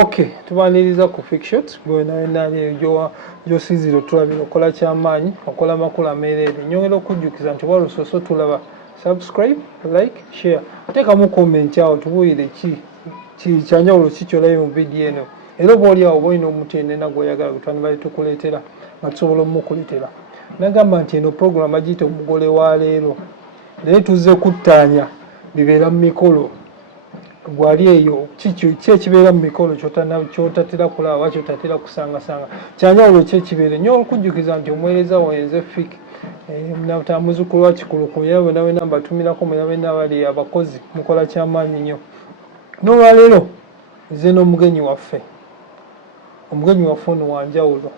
Okay, tubaniriza ku fiction gwe naye gyosiziro tulabira okola kyamaanyi okola makula meereere nyongera okujjukiza nti walusoso tulaba subscribe like share teekamu comment awo tubuulire kyanjawulo ki kyolabe mu vidiyo eno era oba oli awo boolina omutendena gw'oyagala gutwandibale tukuleetera nga tusobola omukuleetera nagamba nti eno program agiyita omugole wa leero naye tuzze kuttaanya bibeera mu mikolo gwali eyo ki ekibeera mu mikolo kyotatera kulaba kyotatera kusangasanga kyanjawulo ki ekibeera nnyo okujjukiza nti omuweereza wenze fik muzzukulu wa kikuluku era bonna bena mbatumirako mwena bena bali abakozi mukola kyamaanyi nnyo n'olwaleero nze n'omugenyi waffe ono wanjawulo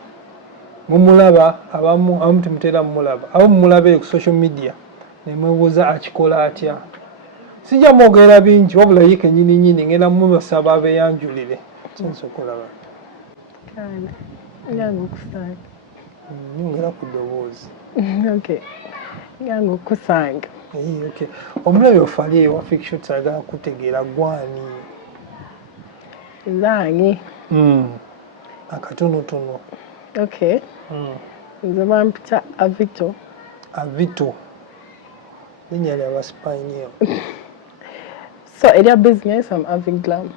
mumulaba abamu timutera mumulaba abo mumulabire ku social media nemwebuuza akikola atya sijja mwogera bingi wabula ye kennyini ngenda mumusaba abeeyanjulire kinsa okulaba nyongera ku ddoboozi yange okusanga omulabi ofali ewa fiction sagala kutegeera gwani zange akatonotono nze bampita Avito linnya lya basipayiniya so erya business am Avyglam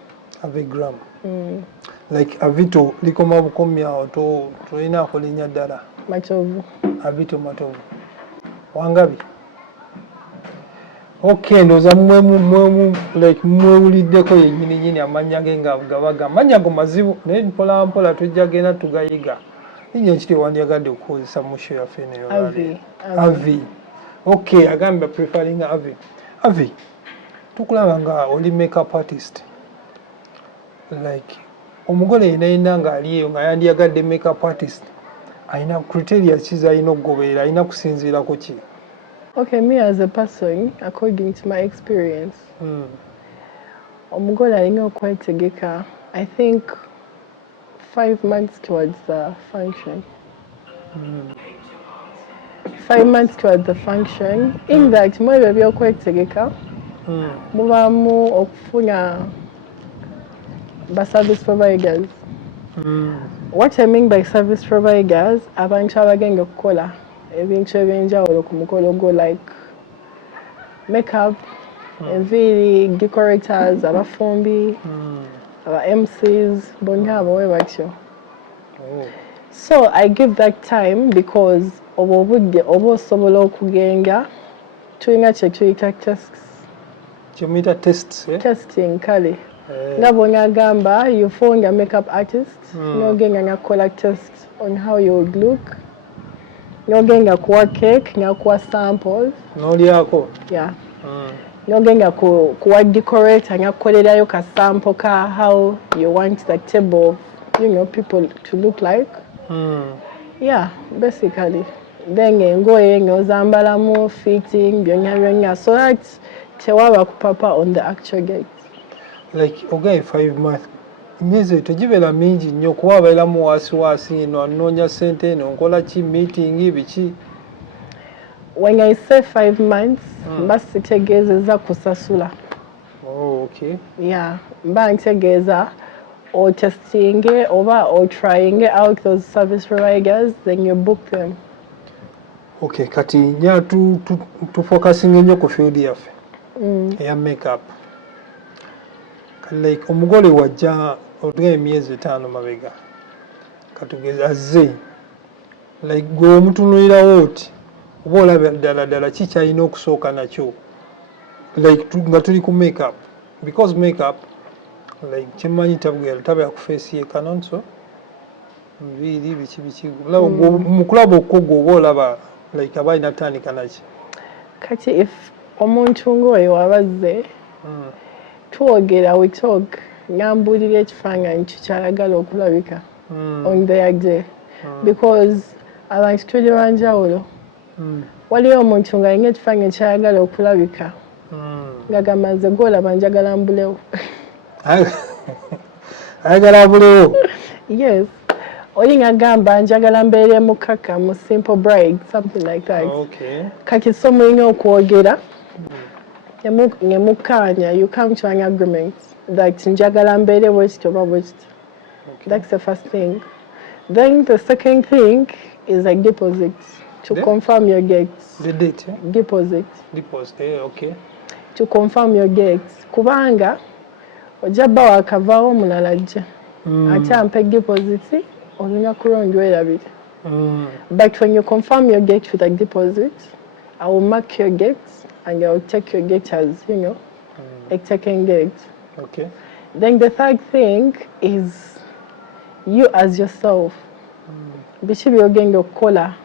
like Avito likoma bukomyawo tolinaako linnya ddala Matovu Avito Matovu wangabi ndowooza mwewuliddeko yennyini amannya ge nga gabaga amannya go mazibu naye mpola mpola tujja genda tugayiga linnya ekiri wandyagadde okukozesa mu show yaffe eneyo Avi agambye preferring Avi tukulaba nga oli makeup artist like omugole yenayina nga aliyo nga yandyagadde makeup artist ayina criteria kiza alina okugoberera alina kusinziira ku ki me as a person according to my experience omugole alina okwetegeka I think 5 months towards the function 5 months towards the function in that mwebyo byokwetegeka mubamu okufuna ba service providers what I mean by service providers abantu abagenda okukola ebintu ebyenjawulo ku mukolo gwo like makeup enviiri decorators abafumbi aba MCs bonna abo bwe batyo so I give that time because obwo obudde oba osobola okugenda tulina kye tuyita testing kale nga bw'onagamba you found a makeup artist n'ogenda nakukola test on how you would look n'ogenda kuwa cake nakuwa samples n'olyako n'ogenda kuwa decorator nakukolerayo ka sample ka how you want the table people to look like basically then engoye ng'ozambalamu fitting byonna so that tewaba kupapa on the actual gate like ogaye 5 months emyezi tegibeera mingi nnyo kuba wabeeramu waasiwaasi eno anoonya ssente eno nkola ki meeting biki when I say 5 months mba sitegeezeza kusasula mba ntegeeza or testing or trying out those service providers then you book them kati nya tufocusing nnyo ku field yaffe eya makeup like omugole wajja otuga emyezi 5 mabega katugeza azze like gwe omutunulirawo oti oba olaba ddala kikyalina okusooka nakyo like nga tuli ku makeup because makeup like kyemmanyi tabera ku face ye kanonso nviiri biki mukulaba okugwa oba olaba like aba alina kutandika naki kati if omuntu ng'oyo abazze twogera we talk nyambulira ekifaananyi kikyayagala okulabika on their day because abantu tuli banjawulo waliyo omuntu ng'alina ekifaananyi kyayagala okulabika nga gamaze gwolaba njagala mbulewo ayagala mbulewo yes oli ng'agamba njagala mbeere mukaka mu simple bride something like that kati so mulina okwogera ngemukkaanya you come to an agreement that njagala mbeere bwekiti oba bwekiti Okay. That's the first thing. Then the second thing is like deposits to confirm your gates. The date, eh? Deposit. Deposit, okay. To confirm your gates. Kubanga ojaba wakavaawo mulala ajja. Ate ampe deposit olina kulonda erabire. But when you confirm your gate with a deposit, I will mark your gates and I will take your gate as, you know, a taken gate. Okay. Then the third thing is you as yourself. Bishop, you're getting your collar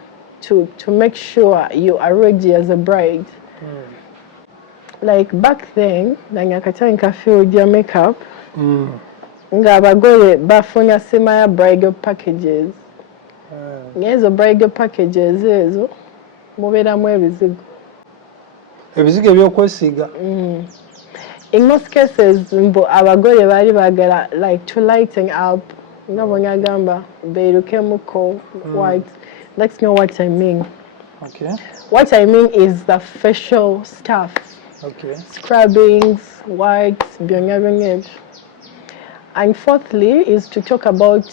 to make sure you are ready as a bride. Like back then, nangakatanga filled your makeup. Nga abagole bafuna sima ya bridal packages. Ngezo bridal packages ezo muberamu ebizigo. Ebizigo ebyokwesiga. In most cases, abagole bali bagala like to lighten up. Ngabonyagamba berukemuko white. That's not what I mean. Okay. What I mean is the facial stuff. Okay. Scrubbings, whites, byonyabonyed. And fourthly is to talk about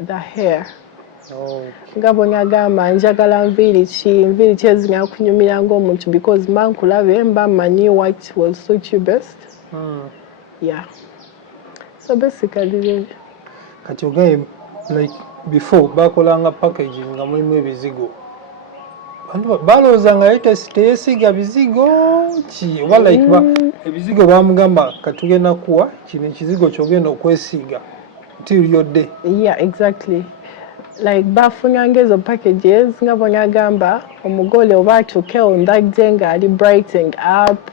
the hair. Ngabonyagamba njagala nviri ki ezinyala kunyumira ng'omuntu because mankulabe mba manyi what will suit you best. Yeah. So basically kati ogaye like before bakolanga packaging nga mulimu ebizigo bantu balooza nga teyesiga bizigo ki oba like ebizigo bamugamba katugenda kuwa kino ekizigo kyogenda okwesiga until your day. Yeah, exactly. Like bafunanga ezo packages nga bonyagamba omugole oba atuuke ondagye nga ali brightened up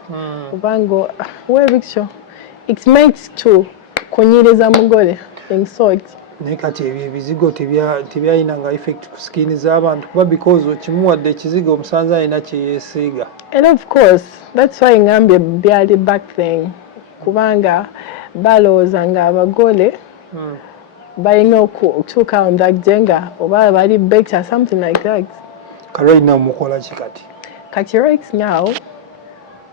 obango webikyo it's meant to kunyiriza mugole in sort. Naye kati ebyo ebizigo tebyalina nga effect ku skin z'abantu kuba because okimuwadde ekizigo omusanze alina kyeyeesiiga. And of course that's why ngambye byali back then kubanga balowooza nga abagole balina okutuuka ondagye nga oba bali better something like that. Right now mukola ki kati? Kati right now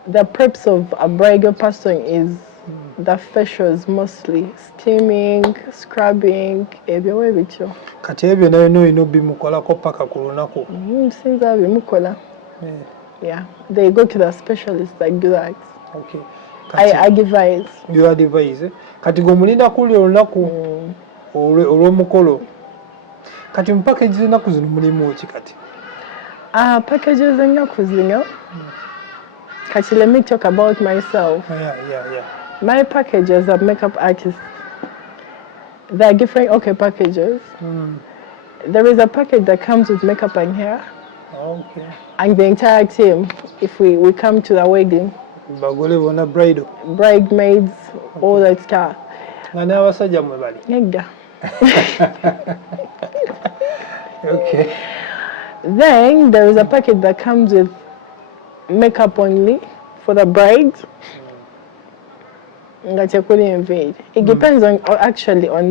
the preps of a bridal person is the facials mostly, steaming, scrubbing, ebyo webityo. Kati ebyo nayo olina bimukolako paka ku lunaku. Sinza bimukola. Yeah, they go to the specialist that do that. Okay. I advise. You advise. Kati gomulinda kuli olunaku olw'omukolo. Kati mu package z'ennaku zino mulimu ki kati? Packages z'ennaku zino. Kati let me talk about myself. Yeah. My package as a makeup artist, there are different packages. There is a package that comes with makeup and hair. Okay. And the entire team, if we come to the wedding. Bagole bona bridal. Bridesmaids, all that stuff. Nga n'abasajja mwe bali. Nedda. Okay. Then there is a package that comes with makeup only for the bride. It depends on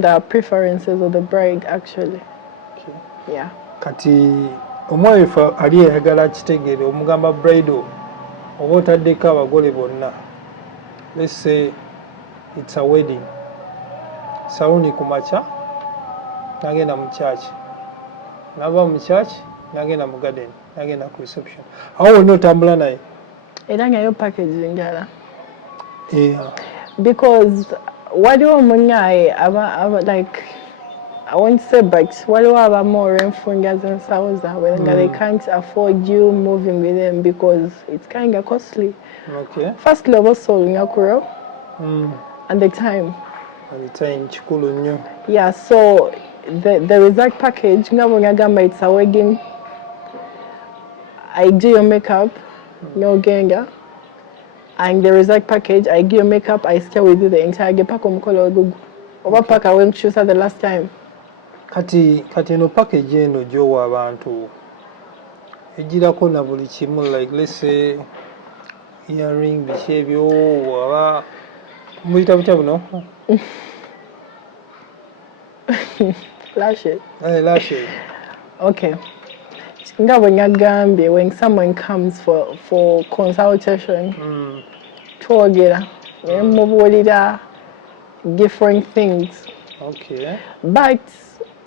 the preferences of the bride actually. Okay. Yeah. Kati omwayifa ali ayagala kitegeere omugamba bridal oba otaddeko abagole bonna. Let's say it's a wedding. Saluni ku makya nagenda mu church. Nava mu church nagenda mu garden nagenda ku reception. Awo wonna otambula naye. Era nga yo package njala. Yeah. Because waliwo munnaye aba like I won't say but waliwo abamu olw'enfunga z'ensawo zaabwe nga they can't afford you moving with them because it's kind of costly. Okay. Firstly oba osoolinga kuro and the time. And the time kikulu nnyo. Yeah, so there is that package nga bw'agamba it's a wedding. I do your makeup, no genga. And there is that package, I give you makeup, I stay with you the entire day. Pack omukolo ogugu. Oba pack I went choose the last time. Kati no package eno gy'owa abantu ejjirako na buli kimu like let's say earring biki ebyo oba muyita butya buno? Lashes. Lashes. Okay. Nga bwe nagambye when someone comes for consultation twogera ne mubuulira different things Okay. But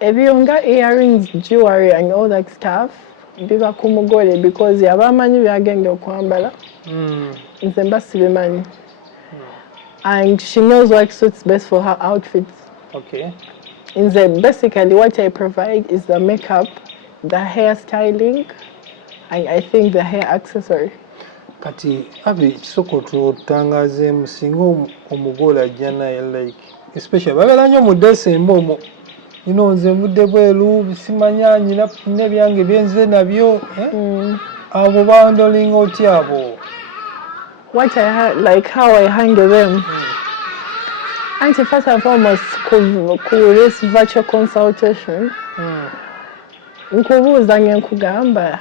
ebyonga earrings, jewelry and all that stuff biba ku mugole because yabamanyi byagenda okwambala. Nze mba sibimanyi. And she knows what suits best for her outfits. Okay. Basically what I provide is the makeup, the hairstyling, and I think the hair accessory. Kati abi kisoko tutangazeemu singa omugole ajja naye like especially babeera nnyo mu December omwo nze mvudde bweru simanya nyina n'ebyange byenze nabyo abo bandolinga otya abo? What like how I handle them. And first and foremost, this virtual consultation, nkubuuza nkugamba,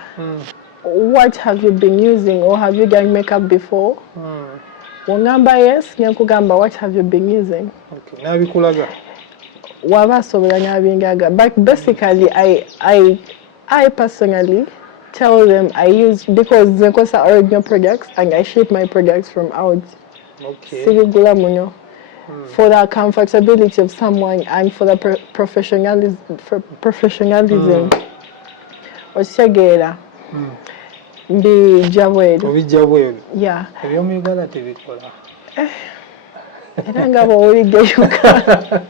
what have you been using or have you done makeup before? Wongamba yes, nkugamba what have you been using? Okay, nabikulaga. Waba sobola nabingaga. But basically, I personally tell them I use because nkosa original products and I ship my products from out. Okay. Sigugula muno. For the comfortability of someone and for the professionalism. Ntegera. Mbi jabweru. Obijja bweru. Yeah. Ebyomu Uganda tebikola. Era nga bw'owulidde Uganda.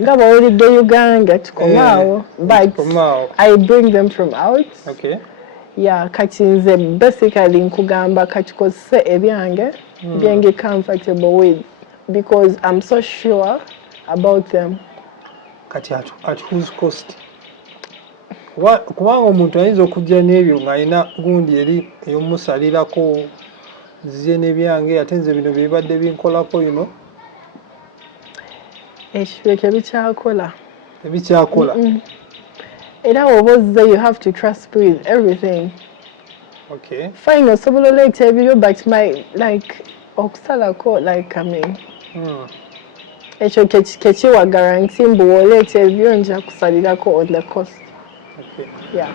Nga bw'owulidde Uganda tukomaawo. But I bring them from out. Okay. Yeah, kati nze basically nkugamba kati kozese ebyange byange comfortable with because I'm so sure about them. Kati at whose cost? Kubanga omuntu ayinza okujja n'ebyo ng'alina gundi eri ey'omusalirako zye n'ebyange ate nze bino bibadde binkolako ekyo tebikyakola. Ebikyakola. Era oba ozze you have to trust with everything. Okay. Fine osobola oleeta ebiryo but my like okusalako like I mean ekyo kekiwa guarantee mbu oleeta ebiryo nja kusalirako on the cost. Okay. Yeah.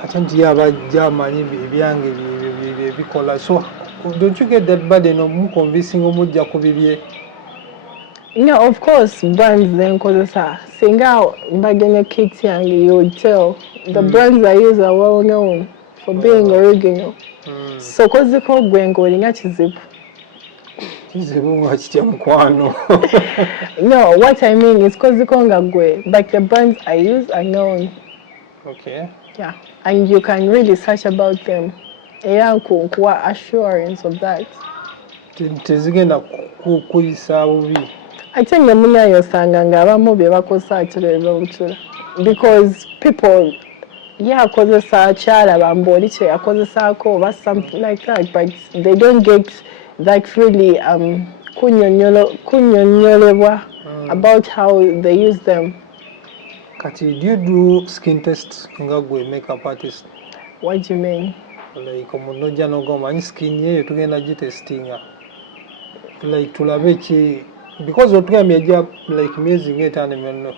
Kati nti abajja amanyi ebyange bikola so don't you get that burden of convincing omujja ku bibye? Yeah, of course, brands zenkozesa. Singa mbagene kit yange, you would tell. The brands I use are well known for being original. So koziko gwengo olinga kizibu. Kizibu nga kitya mukwano. No, what I mean is koziko nga gwe. Like the brands I use are known. Okay. Yeah, and you can really search about them. Era nkuwa assurance of that. Tezigenda kuyisa bubi. I think the munya yosanga nga abamu bye bakosa akyebeba bukyula because people akozesa akyala bamboli kye yakozesaako oba something like that but they don't get that really kunnyonnyolebwa about how they use them. Kati do you do skin test nga gwe makeup artist? What do you mean? Like omuntu ojja n'ogamba skin yeyo tugenda gitestinga like tulabe ki because otugambye ajja like myezi ng'etaano